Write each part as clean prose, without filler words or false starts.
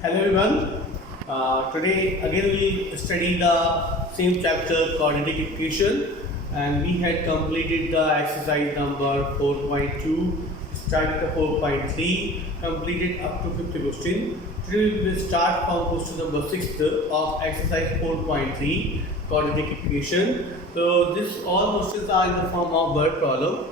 Hello everyone. Today again we'll study the same chapter quadratic equation, and we had completed the exercise number 4.2, started the 4.3, completed up to 50 question. Today we will start from question number 6 of exercise 4.3 quadratic equation. So this all questions are in the form of word problem.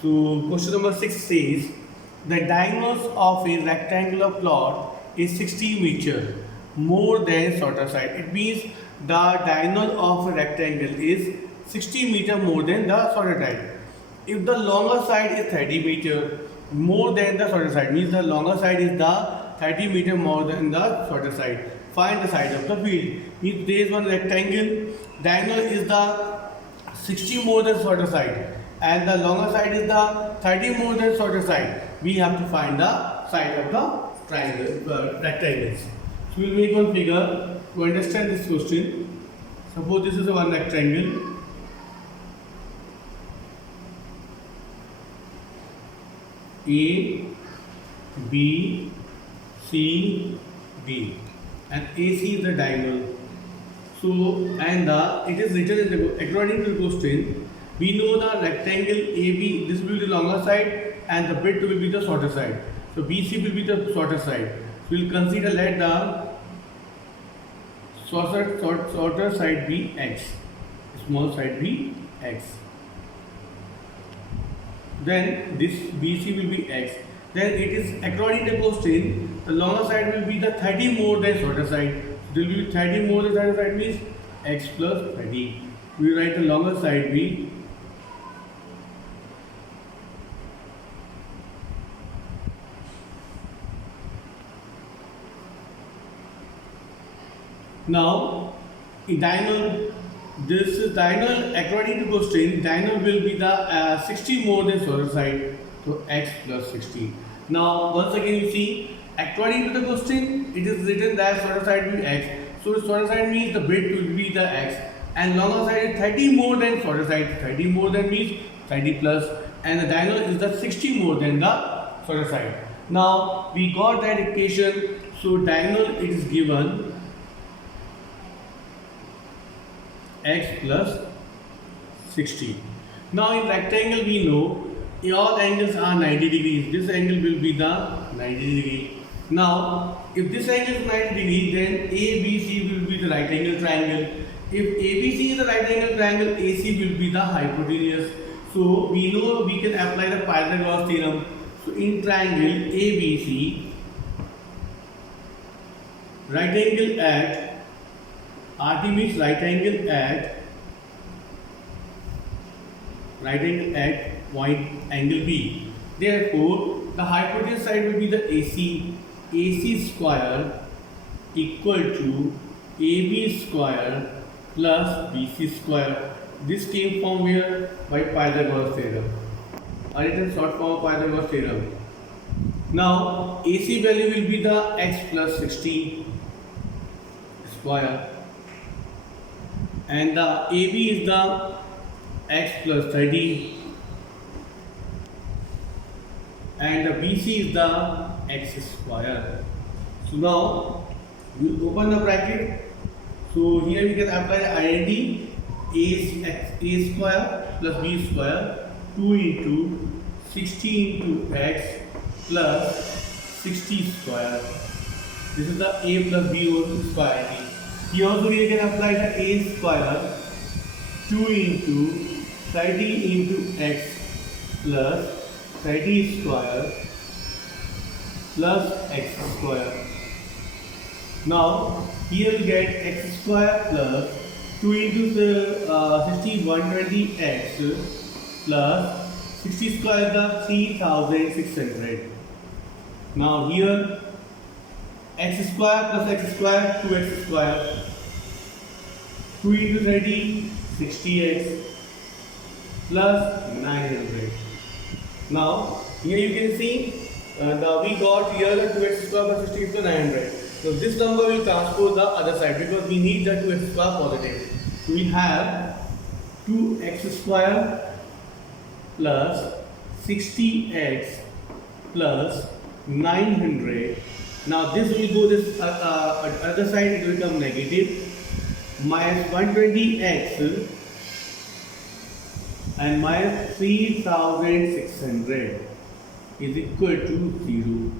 So question number 6 says the diagonals of a rectangular plot is 60 meter more than shorter side. It means the diagonal of a rectangle is 60 meter more than the shorter side. If the longer side is 30 meter more than the shorter side, means the longer side is the 30 meter more than the shorter side. Find the side of the field. Means there is one rectangle, diagonal is the 60 more than shorter side and the longer side is the 30 more than shorter side. We have to find the side of the triangle, rectangles. So we will make one figure to understand this question. Suppose this is a one rectangle. A, B, C, D, and AC is the diagonal. So, and it is written in the, according to the question, we know the rectangle AB, this will be the longer side and the bit will be the shorter side. So, BC will be the shorter side. So, we will consider let the shorter side be X, small side be X. Then this BC will be X. Then it is according to the question, the longer side will be the 30 more than shorter side. There will be 30 more than shorter side means X plus 30. We write the longer side be now in diagonal. This is diagonal according to question. Diagonal will be the 60 more than shorter side. So X plus 60. Now once again you see, according to the question, it is written that shorter side will be X. So shorter side means the bit will be the X, and longer side is 30 more than shorter side. 30 more than means 30 plus, and the diagonal is the 60 more than the shorter side. Now we got that equation. So diagonal it is given X plus 60. Now in rectangle we know all angles are 90 degrees. This angle will be the 90 degree. Now if this angle is 90 degree, then ABC will be the right angle triangle. If ABC is the right angle triangle, AC will be the hypotenuse. So we know we can apply the Pythagoras theorem. So in triangle ABC, right angle at RT means right angle at point angle B. Therefore, the hypotenuse side will be the AC. AC square equal to AB square plus BC square. This came from where? By Pythagoras theorem. Or it is short form of Pythagoras theorem. Now, AC value will be the X plus 60 square. And the AB is the X plus 30 and the BC is the X square. So now we will open the bracket. So here we can apply the identity. A is A square plus B square 2 into 60 into X plus 60 square. This is the A plus B square. Here also we can apply the A square 2 into 30 into X plus 30 square plus X square. Now here we get X square plus 2 into the 60 120X plus 60 square is the 3600. Now here X square plus X square 2X square 2 into 30 60X plus 900. Now here you can see we got here the 2x square plus 60 plus 900. So this number will transpose the other side because we need the 2x square positive. So we have 2x square plus 60x plus 900 Now this will go this other side, it will become negative. Minus 120x and minus 3600 is equal to 0.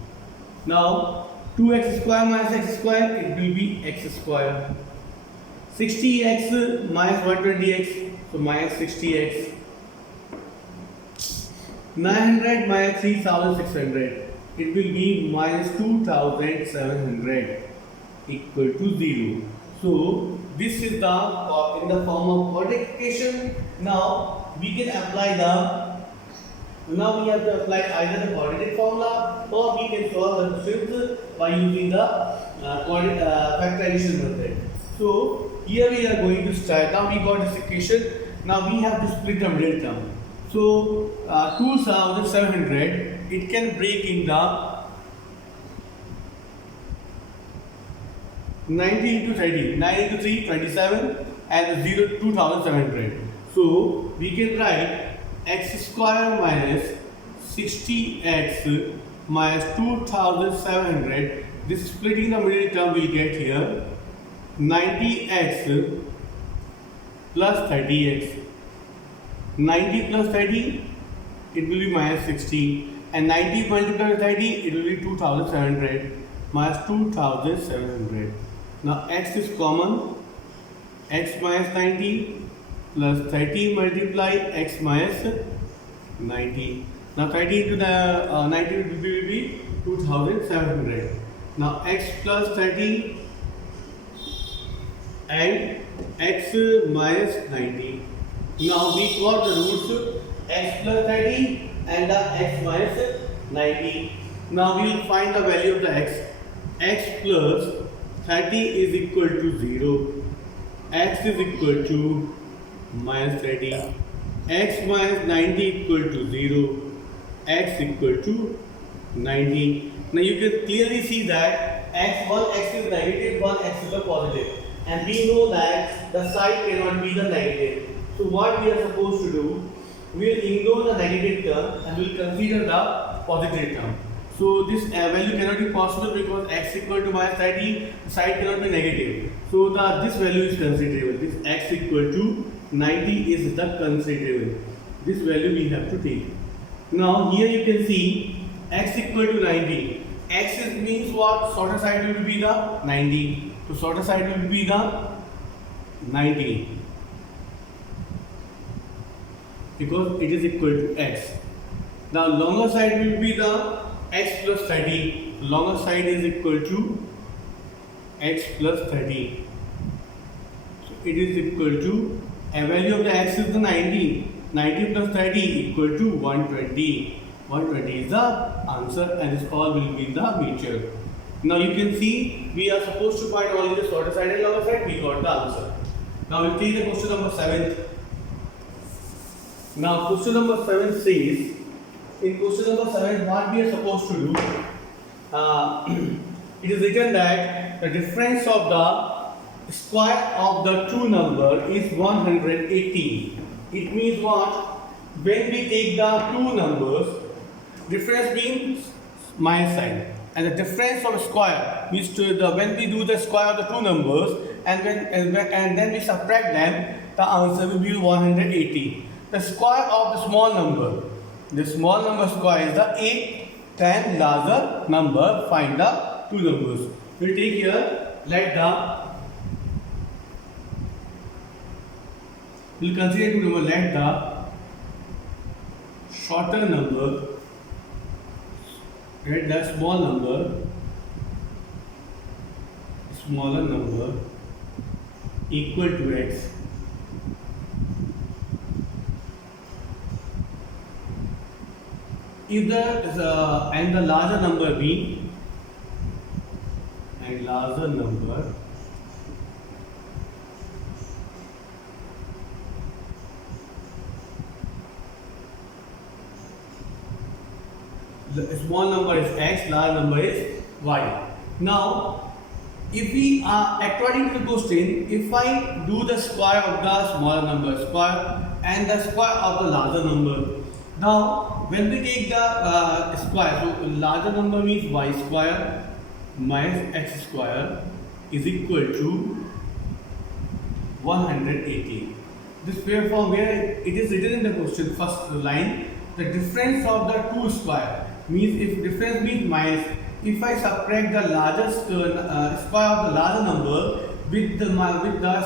Now 2x square minus x square, it will be x square. 60x minus 120x, so minus 60x. 900 minus 3600, it will be minus 2700 equal to 0. So this is the in the form of quadratic. Now we can apply we have to apply either the quadratic formula, or we can solve the questions by using the factorization method. So here we are going to start. Now we got this equation. Now we have to split the middle term. So 2700, it can break in the 90 into 30, 9 into 3, 27, and 0, 2700. So we can write x square minus 60x minus 2700. This splitting the middle term we get here 90x plus 30x. 90 plus 30, it will be minus 60, and 90 multiplied by 30, it will be 2700 minus 2700. Now x is common, x minus 90 plus 30 multiply x minus 90. Now 30 into the 90 will be 2700. Now x plus 30 and x minus 90. Now we got the roots x plus 30 and the x minus 90. Now we will find the value of the x. X plus 30 is equal to 0. X is equal to minus 30. X minus 90 equal to 0. X equal to 90. Now you can clearly see that one x is negative, one x is a positive. And we know that the side cannot be the negative. So what we are supposed to do, we will ignore the negative term and we will consider the positive term. So this value cannot be possible because x equal to minus 30, the side cannot be negative. So this value is considerable. This x equal to 90 is the considerable. This value we have to take. Now here you can see x equal to 90. X means what? Shorter side will be the 90. So shorter side will be the 90. Because it is equal to x. Now longer side will be the x plus 30. Longer side is equal to x plus 30. So it is equal to a value of the x is the 90. 90 plus 30 equal to 120. 120 is the answer, and this all will be the mutual. Now you can see we are supposed to find only the shorter side and longer side. We got the answer. Now we'll take the question number 7. Now question number 7 says, in question number 7 what we are supposed to do, it is written that the difference of the square of the two number is 180. It means what? When we take the two numbers, difference means minus sign, and the difference of square means when we do the square of the two numbers and then we subtract them, the answer will be 180. The square of the small number square is the 8 times larger number. Find the two numbers. We will take here, we'll consider two numbers. Let the shorter number, let the smaller number equal to x. If the larger number be, and larger number the small number is x, large number is y. Now if we according to the question, if I do the square of the smaller number square and the square of the larger number, now when we take the square, so larger number means y square minus x square is equal to 180. This way from where it is written in the question, first line, the difference of the two square means if difference means minus, if I subtract the largest square of the larger number with the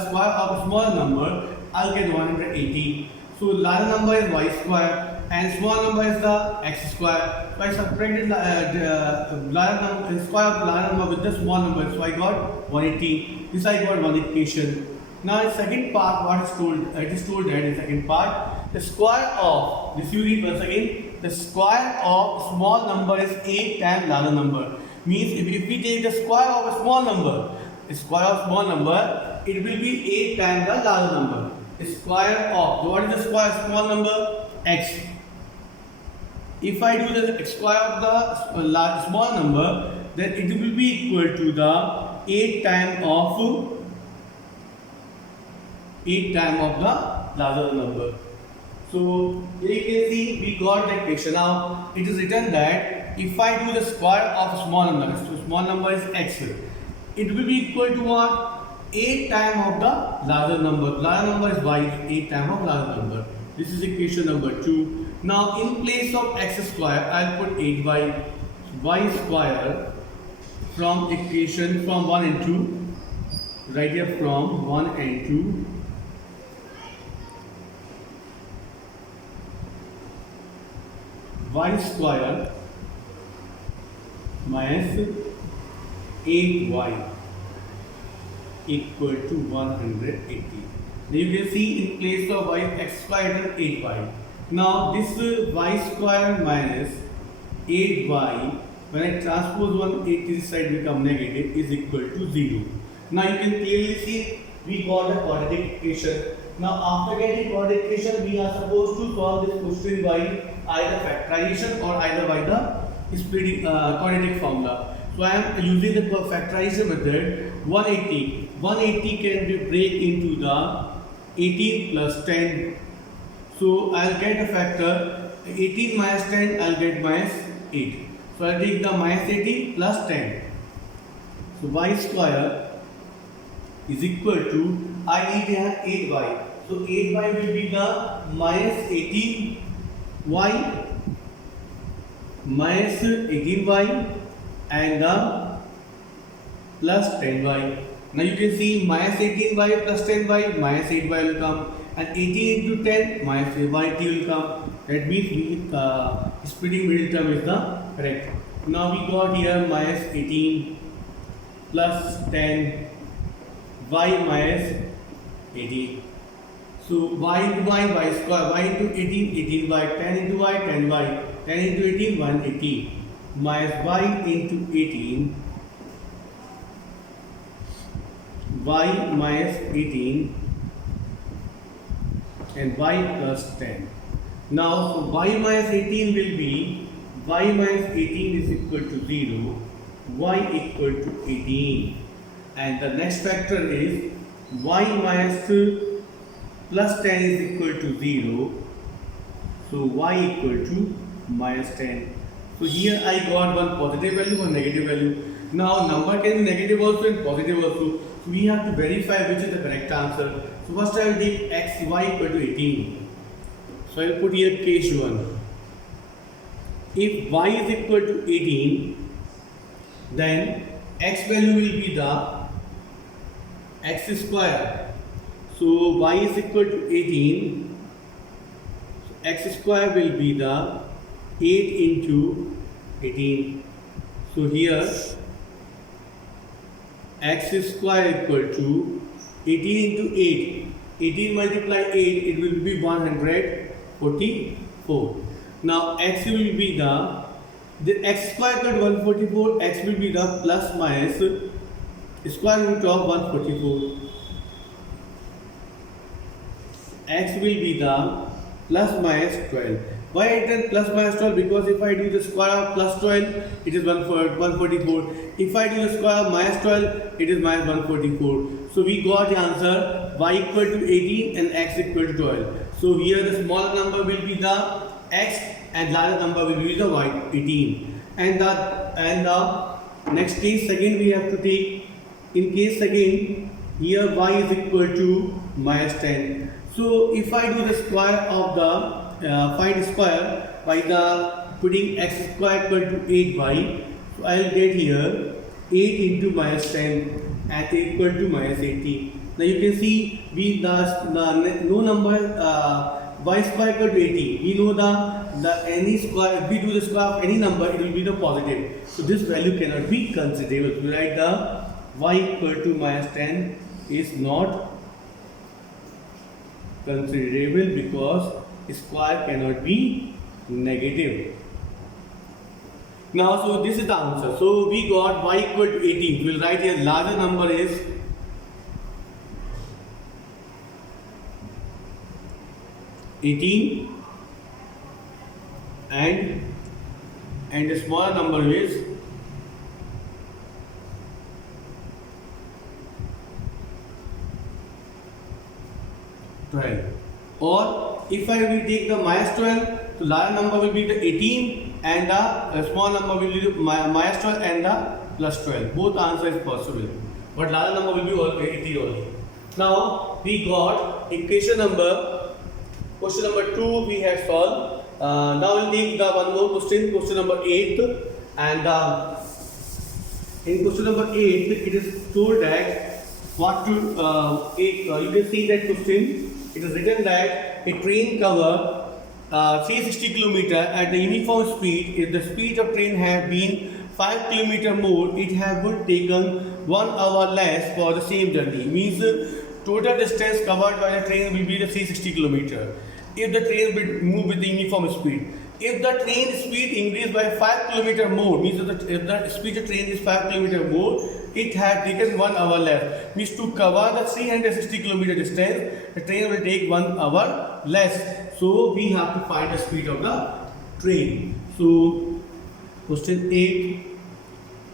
square of a smaller number, I'll get 180. So larger number is y square and small number is the x square. So I subtracted the larger number, square of the larger number with the small number, so I got 180. This I got one equation. Now in second part, what is told? It is told that in second part, the square of this, you read once again. The square of small number is 8 times larger number. Means if we take the square of a small number, the square of small number, it will be 8 times the larger number. The square of, what is the square of small number? X. If I do the square of the small number, then it will be equal to the 8 times of the larger number. So here you can see we got the equation. Now it is written that if I do the square of a small number, so small number is x, it will be equal to what? 8 times of the larger number. Larger number is y, 8 times of larger number. This is equation number 2. Now in place of x square, I'll put 8y, y square from equation from 1 and 2. Right here from 1 and 2. Y square minus 8y equal to 180. Now you can see in place of y, x square is 8y. Now this y square minus 8y, when I transpose 180 this side become negative, is equal to 0. Now you can clearly see we got a quadratic equation. Now after getting quadratic equation, we are supposed to solve this question by either factorization or either by the splitting quadratic formula. So I am using the factorization method. 180 can be break into the 18 plus 10. So I'll get a factor 18 minus 10, I'll get minus 8. So I'll take the minus 18 plus 10. So y square is equal to, I need here 8y. So 8y will be the minus 18y minus 18y and the plus 10y. Now you can see minus 18y plus 10y, minus 8y will come, and 18 into 10 minus 8y will come. That means splitting middle term is the correct. Now we got here minus 18 plus 10 y minus 18. So y into y square, y into 18 y, 10 into y 10y, 10 into 18 180 minus y into 18 y minus 18 and y plus 10. Now so y minus 18 will be, y minus 18 is equal to 0, y equal to 18, and the next factor is y minus plus 10 is equal to 0, so y equal to minus 10. So here I got one positive value, one negative value. Now number can be negative also and positive also. So we have to verify which is the correct answer. So first I will take x, y equal to 18. So I will put here case 1. If y is equal to 18, then x value will be the x square. So y is equal to 18. So x square will be the 8 into 18. So here x square equal to 18 into 8. 18 multiply 8, it will be 144. Now x will be the x square equal to 144, x will be the plus minus square root of 144. X will be the plus minus 12. Why I done plus minus 12? Because if I do the square of plus 12, it is 144. If I do the square of minus 12, it is minus 144. So we got the answer y equal to 18 and x equal to 12. So here the smaller number will be the x and larger number will be the y 18. And the Next case second we have to take, in case second, here y is equal to minus 10. So if I do the square of the find square by the putting x square equal to 8y, so I will get here 8 into minus 10 and equal to minus 80. Now you can see we the no number y square equal to 80. We know the any square, if we do the square of any number, it will be the positive. So this value cannot be considerable. We write the y equal to minus 10 is not considerable because square cannot be negative. Now, so this is the answer. So we got y equal to 18. We will write here larger number is 18 and the smaller number is 12. Or if I will take the minus 12, the larger number will be the 18 and the small number will be the minus 12 and the plus 12. Both answer is possible. But larger number will be 80 only. Now we got equation number, question number 2 we have solved. Now we'll take the one more question number 8. And in question number 8 it is told that what to, you can see that question. It is written that a train cover 360 km at the uniform speed. If the speed of train had been 5 km more, it would taken 1 hour less for the same journey. Means total distance covered by the train will be the 360 km. If the train will move with the uniform speed. If the train speed increased by 5 km more, means if the speed of train is 5 km more, it had taken 1 hour less. Means to cover the 360 km distance, the train will take 1 hour less. So we have to find the speed of the train. So question 8,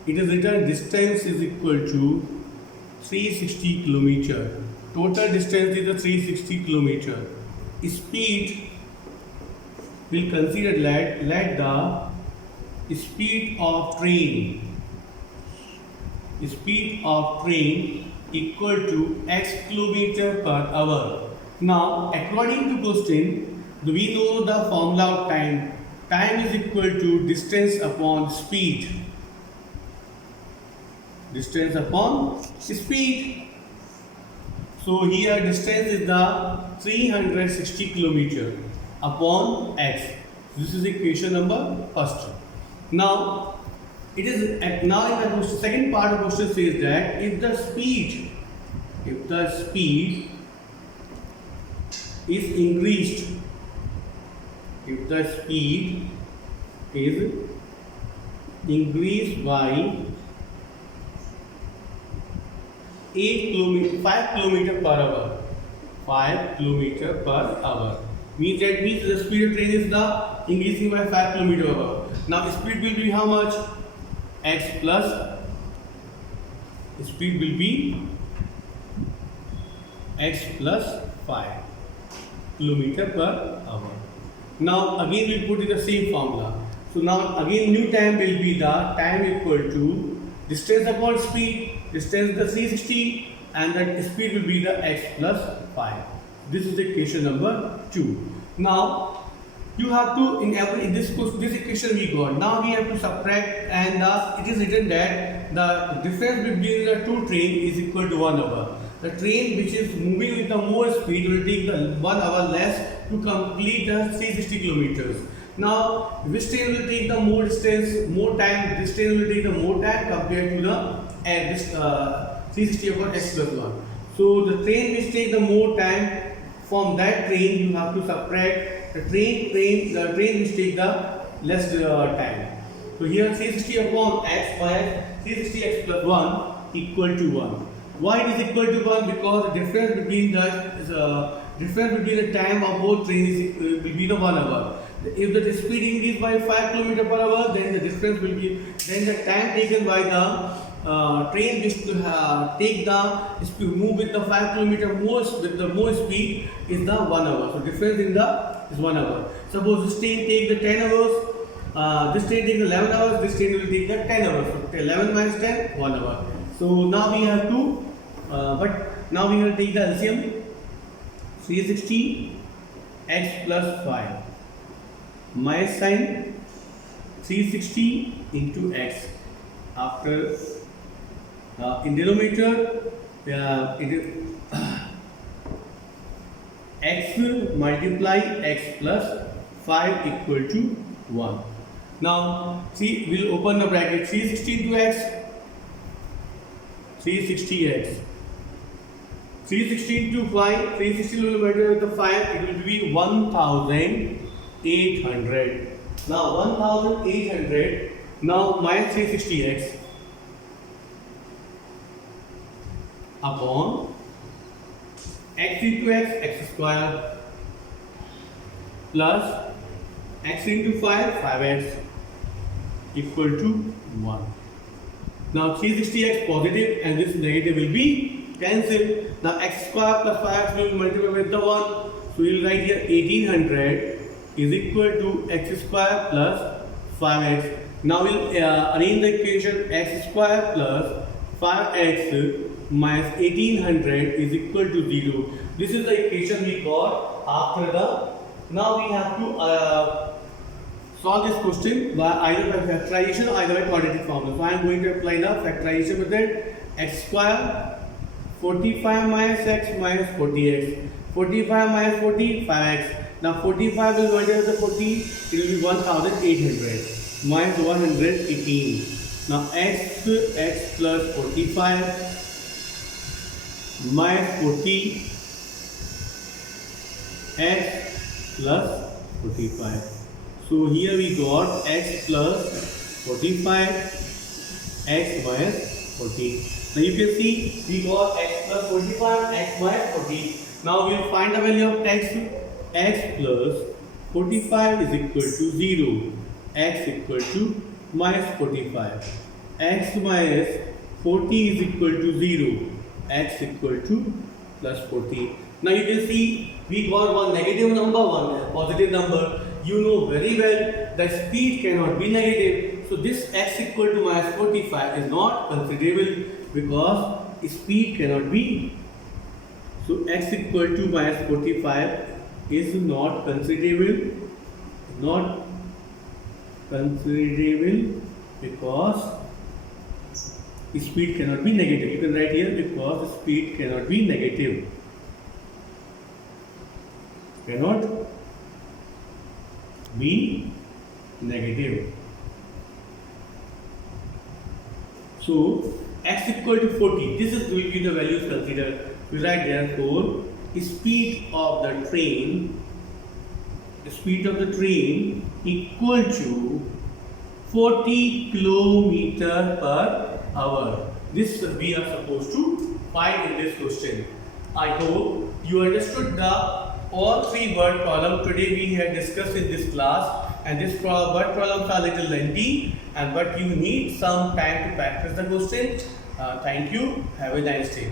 it is written distance is equal to 360 km. Total distance is the 360 km. Speed, we'll consider let the speed of train equal to x km per hour. Now according to question, we know the formula of time. Time is equal to distance upon speed. Distance upon speed. So here distance is the 360 km upon x. This is equation number first. Now it is now in the second part of the question says that if the speed is increased, if the speed is increased by 5 km per hour, 5 km per hour. Means the speed of train is the increasing by 5 km per hour. Now speed will be how much? X plus speed will be x plus 5 km per hour. Now again we put in the same formula. So now again new time will be the time equal to distance upon speed. Distance is the 360 and the speed will be the x plus 5. This is equation number 2. Now you have to in this equation we got. Now we have to subtract, and it is written that the difference between the two trains is equal to 1 hour. The train which is moving with the more speed will take the 1 hour less to complete the 360 kilometers. Now which train will take the more distance, more time? This train will take the more time compared to the 360 upon x plus 1. So the train which take the more time, from that train you have to subtract the train which take the less time. So here 360 upon x by 360x plus 1 equal to 1. Why it is equal to 1? Because the difference between the time of both trains will be the 1 hour. If the speed increase by 5 km per hour, then the difference will be, then the time taken by the train which take the speed, move with the 5 km more with the more speed is the 1 hour. So difference in the is 1 hour. Suppose this train take the 10 hours, This train takes 11 hours, this train will take the 10 hours. So 11 minus 10, 1 hour. So now we have to, but now we will take the LCM. 360 x plus 5 minus sign 360 into x. After in denominator it is x multiply x plus 5 equal to 1. Now see, we'll open the bracket. 360 into x, 360x. 360 into 5, 360 will be multiplied with the 5, it will be 1800. Now 1800, now minus 360x upon x into x, x square, plus x into 5, 5x equal to 1. Now 360x positive and this negative will be cancelled. Now x square plus 5x will multiply with the 1. So we will write here 1800 is equal to x square plus 5x. Now we will arrange the equation x square plus 5x minus 1800 is equal to 0. This is the equation we got after the. Now we have to solve this question by either by factorization or either by quadratic formula. So I am going to apply the factorization method. X square 45 minus x minus 40x. 45 minus 40, 5x. Now 45 will multiply with the 40, it will be 1800 minus 118. Now x plus 45 minus 40 x plus 45. So here we got x plus 45 x minus 40. Now you can see we got x plus 45 x minus 40. Now we will find the value of x. X plus 45 is equal to 0. X equal to minus 45. X minus 40 is equal to 0. X equal to plus 40. Now you can see we got one negative number, one positive number. You know very well that speed cannot be negative. So this x equal to minus 45 is not considerable because speed cannot be. So x equal to minus 45 is not considerable. Not considerable because speed cannot be negative. You can write here because speed cannot be negative. Cannot be negative. So x equal to 40. This is will be the values considered. We write therefore speed of the train equal to 40 kilometer per hour. This we are supposed to find in this question. I hope you understood the all three word problem today we had discussed in this class, and this word problems are little lengthy but you need some time to practice the question. Thank you. Have a nice day.